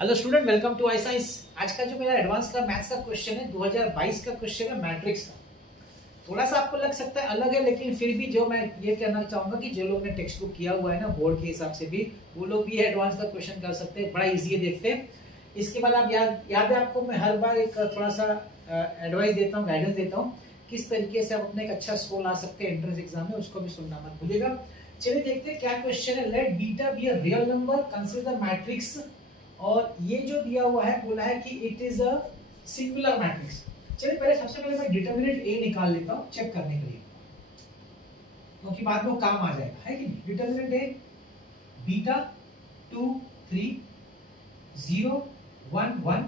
Hello student, welcome to I science. आज का जो मेरा एडवांस का मैथ्स का क्वेश्चन है 2022 का क्वेश्चन है मैट्रिक्स का। थोड़ा सा आपको लग सकता है अलग है, लेकिन फिर भी जो मैं ये कहना चाहूंगा कि जो लोग ने टेक्स्ट बुक किया हुआ है ना बोर्ड के हिसाब से भी, वो लोग भी एडवांस का क्वेश्चन कर सकते हैं। बड़ा इजी है, देखते हैं। इसके बाद आप याद है आपको, मैं हर बार एक थोड़ा सा एडवाइस देता हूँ, गाइडेंस देता हूँ किस तरीके से आप अपने एक अच्छा स्कोर ला सकते हैं एंट्रेंस एग्जाम में, उसको भी सुनना मत भूलिएगा। चलिए देखते हैं क्या क्वेश्चन है। Let beta be a real number, consider matrix. और ये जो दिया हुआ है, बोला है कि it is a singular matrix. चलिए पहले सबसे पहले मैं डिटरमिनेंट ए निकाल लेता हूं चेक करने के लिए, क्योंकि बाद में काम आ जाएगा, है कि नहीं। डिटरमिनेंट ए बीटा 2 3 0 1 1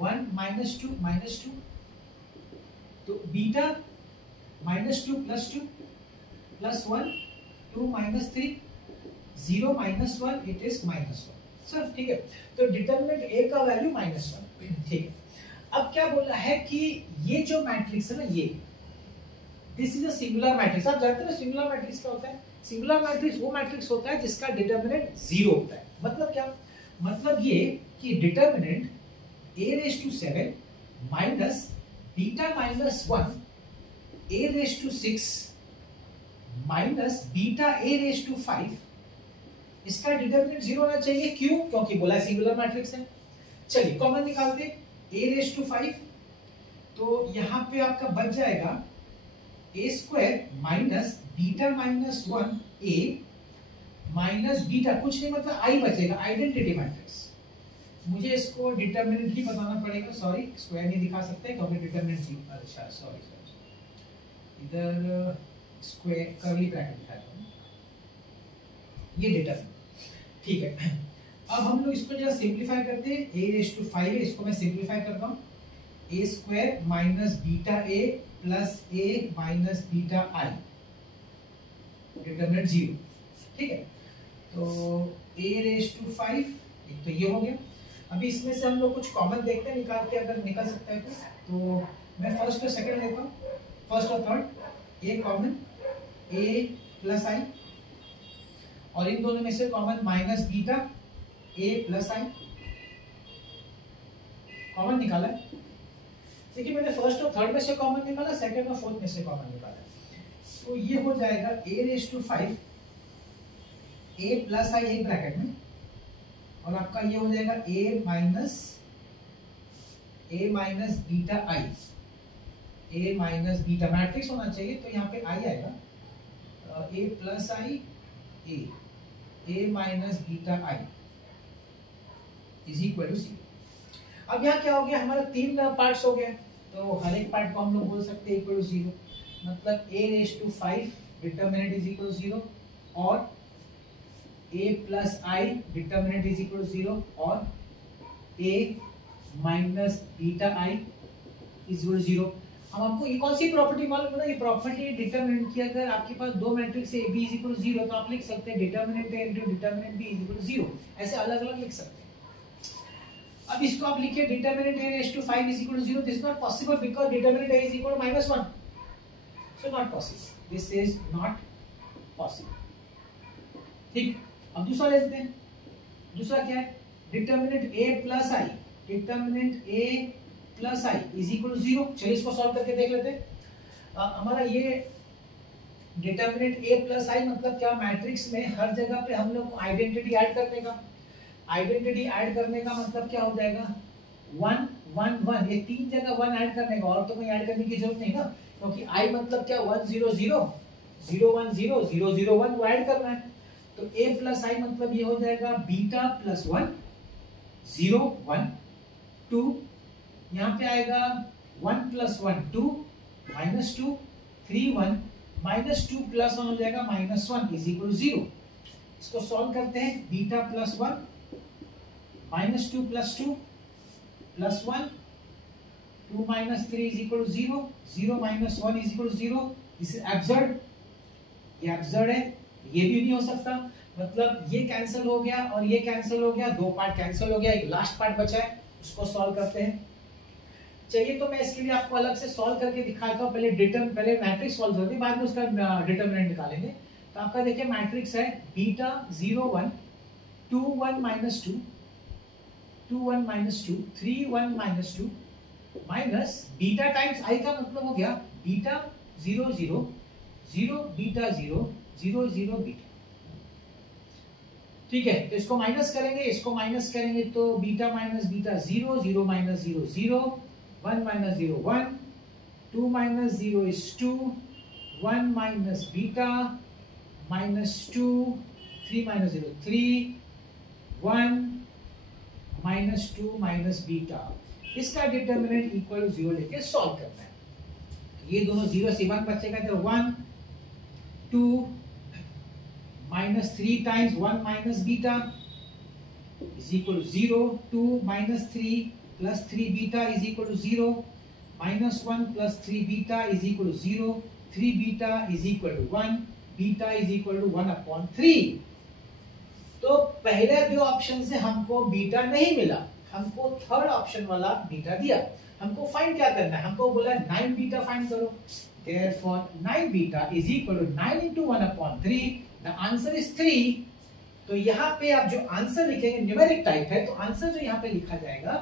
1 -2 -2, तो बीटा -2 +2 +1 2 -3 0 -1, इट इज -1। सर ठीक है, तो डिटरमिनेंट ए का वैल्यू -1, ठीक है। अब क्या बोला है कि ये जो मैट्रिक्स है ना, ये this is a singular matrix. आप जानते हैं सिंगुलर मैट्रिक्स क्या होता है? सिंगुलर मैट्रिक्स वो मैट्रिक्स होता है जिसका डिटरमिनेंट 0 होता है। मतलब क्या? मतलब ये कि determinant a⁻7 minus beta -1 a⁻6 minus beta a�5, इसका डिटरमिनेंट 0 होना चाहिए। क्यों? क्योंकि बोला सिंगुलर मैट्रिक्स है। चलिए कॉमन निकालते, a⁵, तो यहां पे आपका बच जाएगा a² minus beta -1 a minus beta, कुछ नहीं मतलब i बचेगा, आइडेंटिटी मैट्रिक्स। मुझे इसको डिटरमिनेंट ही बताना पड़ेगा, सॉरी स्क्वायर नहीं दिखा सकते क्योंकि डिटरमिनेंट ही, अच्छा सॉरी इधर स्क्वायर कर्ली ब्रैकेट दिखा दूं, ये डिटरमिनेंट, ठीक है। अब हम लोग इसको जरा सिंपलीफाई करते हैं। a⁵ है, इसको मैं सिंपलीफाई करता हूं। a² minus beta a plus a minus beta i, determinant 0, ठीक है। तो a⁵ एक तो ये हो गया। अभी इसमें से हम लोग कुछ कॉमन देखते हैं, निकाल के अगर निकल सकता है तो मैं फर्स्ट और सेकंड लेता हूं, फर्स्ट और third. a common, a plus i, और इन दोनों में से common minus beta a plus i, common निकाला है। देखिए मैंने फर्स्ट और थर्ड में से कॉमन निकाला, सेकंड और फोर्थ में से कॉमन निकाला, तो ये हो जाएगा a⁵ a प्लस i एक ब्रैकेट में, और आपका ये हो जाएगा a minus beta i, a minus beta matrix होना चाहिए, तो यहाँ पे i आएगा, a plus i a minus beta i is equal to 0। अब यहाँ क्या हो गया, हमारा 3 पार्ट्स हो गए, तो हर एक पार्ट को हम लोग बोल सकते हैं इक्वल टू 0। मतलब a⁵ determinant is equal to 0, और a plus i determinant is equal to 0, और a minus beta i is equal to 0। अब आपको ये कौन सी प्रॉपर्टी मालूम है ना, ये प्रॉपर्टी डिटरमिनेंट की, अगर आपके पास दो matrix A B is equal to 0, तो आप लिख सकते हैं determinant A into determinant B is equal to 0, ऐसे अलग-अलग लिख सकते हैं। अब इसको आप लिखिए determinant a⁵ is equal to 0, this is not possible because determinant a is equal to -1, so not possible, this is not possible, ठीक। अब दूसरा लेते हैं। दूसरा क्या है? Determinant a plus i, determinant a plus i is equal to 0। चलिए इसको सॉल्व करके देख लेते हैं। हमारा ये डिटरमिनेंट a प्लस i मतलब क्या, मैट्रिक्स में हर जगह पे हम लोग आइडेंटिटी ऐड करने का, आइडेंटिटी ऐड करने का मतलब क्या हो जाएगा, 1 1 1, ये 3 जगह 1 ऐड करने का, और तो कोई ऐड करने की जरूरत नहीं ना, क्योंकि i मतलब क्या 1 0 0 0 1 0 0 0 1, वो ऐड करना है। तो a प्लस i मतलब ये हो जाएगा बीटा प्लस 1 0 1 2, यहाँ पे आएगा 1 प्लस 1 2 -2 3 1 -2 प्लस 1 हो जाएगा -1 इज इक्वल टू 0। इसको सॉल्व करते हैं। Beta plus 1 -2 plus 2 plus 1 2 -3 is equal to 0 0 -1 is equal to 0। This is absurd, ये एब्सर्ड है, ये भी नहीं हो सकता। मतलब ये कैंसिल हो गया और ये कैंसिल हो गया, दो पार्ट कैंसिल हो गया, एक लास्ट पार्ट बचा है, उसको सॉल्व करते हैं। चाहिए तो मैं इसके लिए आपको अलग से सॉल्व करके दिखाता हूँ। पहले मैट्रिक्स सॉल्व करते हैं, बाद में उसका डिटरमिनेंट निकालेंगे। तो आपका देखिए मैट्रिक्स है beta 0 1 2 1 -2 2 1 minus 2 3 1 minus 2 minus beta times I का मतलब हो गया बीटा 0 0 0 बीटा 0 0 0 बीटा। ठीक है, तो इसको माइनस करेंगे तो beta minus beta 0 0 minus 0 0 1 minus 0 1 2 minus 0 is 2 1 minus beta minus 2 3 minus 0 3 1 minus 2 minus beta. इसका डिटरमिनेंट इक्वल 0 लेके सॉल्व करना है। ये दोनों 0 से 1 बचेगा तो 1 2 minus 3 times 1 minus beta is equal 0 2 minus 3 plus 3 beta is equal 0 minus 1 plus 3 beta is equal 0 3 beta is equal 1 beta is equal 1/3। तो पहले दो ऑप्शन से हमको बीटा नहीं मिला, हमको थर्ड ऑप्शन वाला बीटा दिया। हमको फाइंड क्या करना है, हमको बोला 9 बीटा फाइंड करो। Therefore 9 beta is equal to 9 into 1/3। The answer is 3। तो यहाँ पे आप जो आंसर लिखेंगे न्यूमेरिक टाइप है, तो आंसर जो यहाँ पे लिखा जाएगा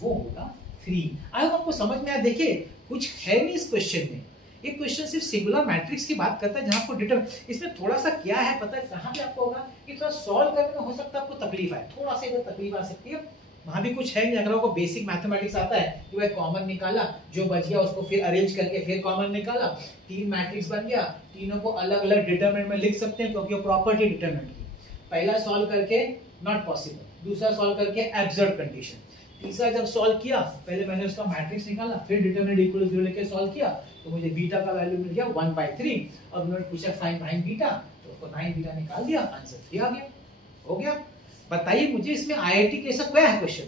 वो होगा 3। आई होप आपको समझ में आया। देखिए कुछ है नहीं इस क्वेश्चन में, ये क्वेश्चन सिर्फ सिंगुलर मैट्रिक्स की बात करता है, जहां आपको डिटरमिनेंट इसमें थोड़ा सा क्या है पता है कहां पे आपको होगा कि थोड़ा सॉल्व करने में हो सकता है आपको तकलीफ आए, थोड़ा सा इधर तकलीफ आ सकती है। वहां भी कुछ है नहीं, अगर आपको बेसिक मैथमेटिक्स आता है कि भाई कॉमन निकाला, जो बच गया उसको फिर अरेंज करके फिर कॉमन निकाला, तीन मैट्रिक्स बन गया, तीनों को अलग अलग डिटरमिनेंट में लिख सकते हैं क्योंकि वो प्रॉपर्टी डिटरमिनेंट की। पहला सॉल्व करके नॉट पॉसिबल, दूसरा सॉल्व करके एब्सर्ड कंडीशन, तीसरा जब सॉल्व किया पहले मैंने उसका मैट्रिक्स निकाला, फिर डिटरमिनेंट इक्वल 0 लेके सॉल्व किया तो मुझे बीटा का वैल्यू मिल गया 1/3। और उन्होंने पूछा फाइंड 9 बीटा, तो उसको 9 बीटा निकाल दिया, आंसर 3 आ गया। हो गया। बताइए मुझे इसमें आईआईटी कैसा क्या है क्वेश्चन?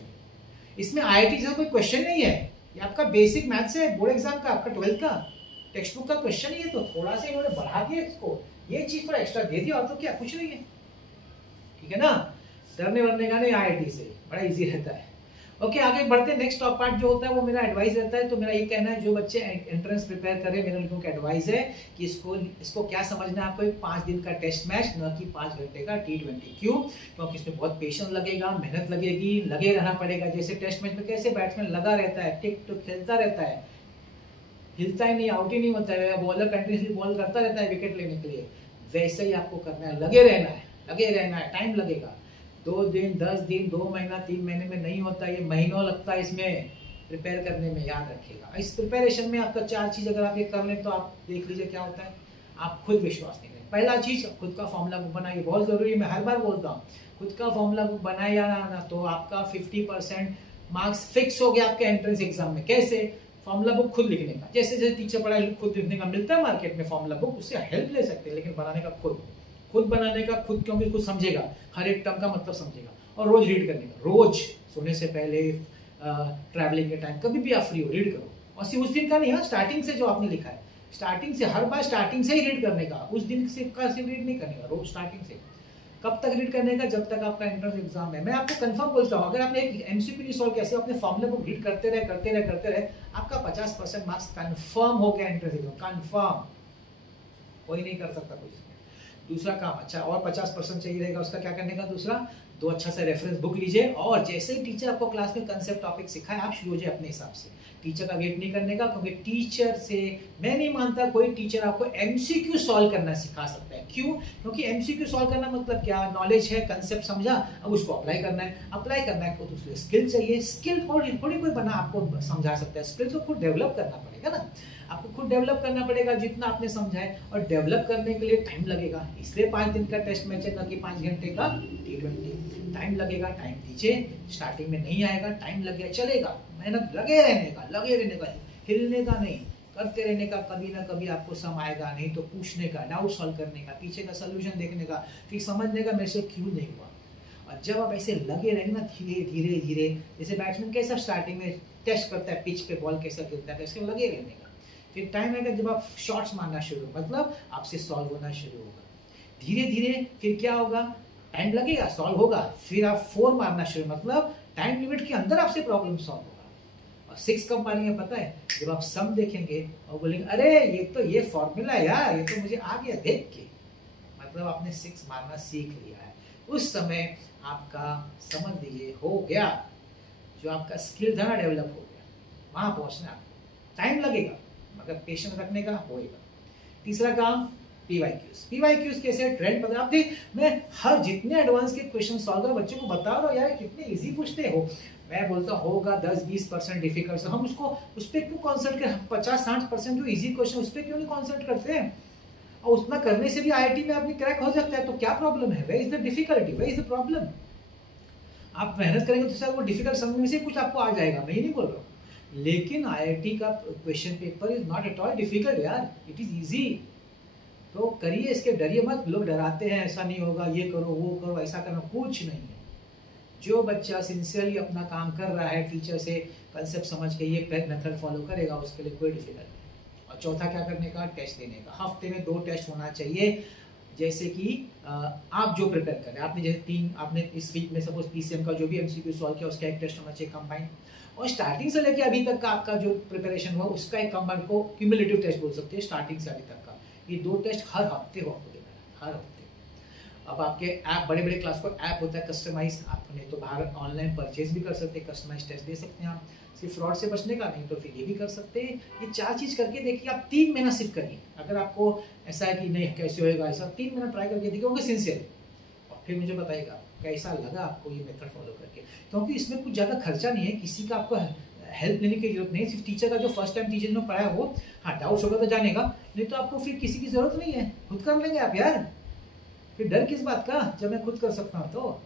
इसमें आईआईटी जैसा कोई क्वेश्चन नहीं है, ये आपका बेसिक मैथ्स है, बोर्ड एग्जाम का, आपका 12th का टेक्स्ट बुक का क्वेश्चन ही है। तो थोड़ा सा इन्होंने बढ़ा दिया इसको, ये चीज थोड़ा एक्स्ट्रा दे दिया, और तो क्या कुछ नहीं है। ठीक है ना, डरने वरने का नहीं, आईआईटी से बड़ा इजी रहता है। ओके आगे बढ़ते हैं। नेक्स्ट टॉप पार्ट जो होता है वो मेरा एडवाइस रहता है। तो मेरा ये कहना है जो बच्चे एंट्रेंस प्रिपेयर कर रहे हैं, मेरा लोगों का एडवाइस है कि इसको क्या समझना है आपको, एक 5 दिन का टेस्ट मैच, न कि 5 घंटे का T20। क्यों? क्योंकि इसमें बहुत पेशेंस लगेगा, मेहनत लगेगी, लगे रहना पड़ेगा। जैसे टेस्ट मैच में कैसे बैट्समैन लगा रहता है, टिक टुक खेलता रहता है, हिलता ही नहीं, आउट ही नहीं होता है, बॉलर कंटिन्यूसली बॉल करता रहता है विकेट लेने के लिए, वैसे ही आपको करना है, लगे रहना है, टाइम लगेगा। 2 दिन 10 दिन 2 महीना 3 महीने में नहीं होता, ये महीनों लगता है इसमें प्रिपेयर करने में, याद रखिएगा। इस प्रिपरेशन में आपका 4 चीज अगर आप ये कर लें तो आप देख लीजिए क्या होता है, आप खुद विश्वास नहीं करें। पहला चीज खुद का फॉर्मूला बुक बनाइए, बहुत जरूरी है, मैं हर बार बोलता हूँ, खुद का फॉर्मूला बुक बनाया ना तो आपका 50% मार्क्स फिक्स हो गया आपके एंट्रेंस एग्जाम में। कैसे? फॉर्मूला बुक खुद लिखने का, जैसे जैसे टीचर पढ़ाई खुद लिखने का मिलता है मार्केट में फॉर्मूला बुक, उससे हेल्प ले सकते हैं, लेकिन बनाने का खुद बनाने का खुद, क्योंकि खुद समझेगा, हर एक टर्म का मतलब समझेगा। और रोज रीड करने का, रोज सोने से पहले, ट्रैवलिंग के टाइम, कभी भी आप फ्री हो रीड करो। और सिर्फ उस दिन का नहीं है, स्टार्टिंग से जो आपने लिखा है, स्टार्टिंग से, हर बार स्टार्टिंग से ही रीड करने का, उस दिन सिर्फ रीड नहीं करने का, रोज स्टार्टिंग से। कब तक रीड करने का? जब तक आपका एंट्रेंस एग्जाम है। मैं आपको कंफर्म बोलता हूँ, अगर आपने एक एमसीक्यू नहीं सॉल्व किया, सिर्फ अपने फॉर्मूला बुक रीड करते रहे, आपका 50% मार्क्स कंफर्म हो गया एंट्रेंस एग्जाम, कंफर्म, कोई नहीं कर सकता कुछ। दूसरा काम, अच्छा और 50% चाहिए रहेगा, उसका क्या करने का? दूसरा, 2 अच्छा सा रेफरेंस बुक लीजिए, और जैसे ही टीचर आपको क्लास में कंसेप्ट टॉपिक सिखाए, आप शुरू हो जाए अपने हिसाब से। टीचर का वेट नहीं करने का, क्योंकि टीचर से मैं नहीं मानता कोई टीचर आपको एमसीक्यू सॉल्व करना सिखा सकता है। क्यों? क्योंकि एमसीक्यू सॉल्व करना मतलब क्या? नॉलेज है, कंसेप्ट समझा, अब उसको अप्लाई करना है, तो उसके स्किल चाहिए। स्किल थोड़ी कोई बना आपको समझा सकता है, स्किल तो खुद डेवलप करना पड़ेगा ना, आपको खुद डेवलप करना पड़ेगा जितना आपने समझा है, और डेवलप करने के लिए टाइम लगेगा। इसलिए 5 दिन का टेस्ट मैच है, ना कि 5 घंटे का T20। टाइम लगेगा, टाइम दीजिए, स्टार्टिंग में नहीं आएगा, टाइम लग गया चलेगा, मेहनत लगे रहने का, हिलने का नहीं, करते रहने का। कभी ना कभी आपको सम आएगा, नहीं तो पूछने का, डाउट सॉल्व करने का, पीछे का सोल्यूशन देखने का, फिर समझने का मेरे से क्यों नहीं हुआ। और जब आप ऐसे लगे रहेंगे ना, धीरे, जैसे बैट्समैन कैसा स्टार्टिंग में टेस्ट करता है पिच पे बॉल कैसा गिरता है, ऐसे लगे रहने का। फिर टाइम आएगा जब आप शॉट्स मारना शुरू, मतलब आपसे सॉल्व होना शुरू होगा। धीरे फिर क्या होगा, टाइम लगेगा, सॉल्व होगा, फिर आप 4 मारना शुरू, मतलब टाइम लिमिट के अंदर आपसे प्रॉब्लम सॉल्व होगा। और 6 कब मारेंगे पता है? जब आप सम देखेंगे और बोलेंगे अरे ये फॉर्मूला यार, ये तो मुझे आ गया देख के, मतलब आपने 6 मारना सीख लिया है। उस समय आपका समझ लीजिए हो गया। जो आपका स्किल था ना डेवलप हो गया, वहां पहुंचना आपको टाइम लगेगा मगर पेशेंस रखने का होएगा। तीसरा काम पीवाईक्यूज कैसे ट्रेंड पता आप देख, मैं हर जितने एडवांस के क्वेश्चन सॉल्व कर बच्चों को बता रहा हूँ यार कितने इजी पूछते हो। मैं बोलता होगा 10-20% डिफिकल्ट, हम उसको उस पर क्यों कॉन्सेंट्रेट कर, 50-60% जो इजी क्वेश्चन उस पर क्यों नहीं कॉन्सेंट्रेट करते हैं। और उतना करने से भी आईआईटी में अपनी क्रैक हो सकता है, तो क्या प्रॉब्लम है, where is the difficulty, where is the problem. आप मेहनत करेंगे तो शायद वो डिफिकल्ट समझने से कुछ आपको आ जाएगा, मैं ही नहीं बोल रहा हूँ, लेकिन आईआईटी का question paper is not at all difficult यार, इट इज इजी। तो करिए, इसके डरिए मत। लोग डराते हैं ऐसा नहीं होगा, ये करो वो करो, ऐसा करना, कुछ नहीं है। जो बच्चा सिंसियरली अपना काम कर रहा है, टीचर से कंसेप्ट समझ के ये मेथड फॉलो करेगा, उसके लिए कोई डिफिकल्ट नहीं। और चौथा क्या करने का, टेस्ट देने का। हफ्ते में 2 टेस्ट होना चाहिए। जैसे कि आप जो प्रिपेयर करें, आपने जैसे 3 आपने इस वीक में सपोज पीसीएम का जो भी एमसीक्यू सॉल्व किया उसका एक टेस्ट होना चाहिए कंबाइन, और स्टार्टिंग से लेके अभी तक का आपका जो प्रिपरेशन हुआ उसका एक कंबाइन को क्यूमुलेटिव टेस्ट बोल सकते हैं, स्टार्टिंग से अभी तक का। ये 2 टेस्ट हर हफ्ते हो आपको देना है, हर हफ्ते। अब आपके ऐप, बड़े बड़े क्लास को ऐप होता है कस्टमाइज, आपने तो बाहर ऑनलाइन परचेज भी कर सकते हैं, कस्टमाइज टेस्ट दे सकते हैं आप, सिर्फ फ्रॉड से बचने का, नहीं तो फिर ये भी कर सकते हैं। ये 4 चीज करके देखिए, आप 3 महीना सिर्फ करिए। अगर आपको ऐसा है कि नहीं कैसे होएगा ऐसा, 3 महीना ट्राई करके देखिए, होगा सिंसियर, और फिर मुझे बताइएगा कैसा लगा आपको ये मेथड फॉलो करके। क्योंकि इसमें कुछ ज्यादा खर्चा नहीं है, किसी का आपको हेल्प लेने की जरूरत नहीं, सिर्फ टीचर का जो फर्स्ट टाइम टीचर ने पढ़ाया वो, हाँ डाउट्स होगा तो जानेगा, नहीं तो आपको फिर किसी की जरूरत नहीं है, खुद कर लेंगे आप यार, फिर डर किस बात का, जब मैं खुद कर सकता हूँ। तो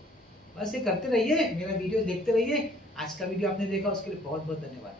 बस ये करते रहिए, मेरा वीडियो देखते रहिए। आज का वीडियो आपने देखा उसके लिए बहुत बहुत धन्यवाद।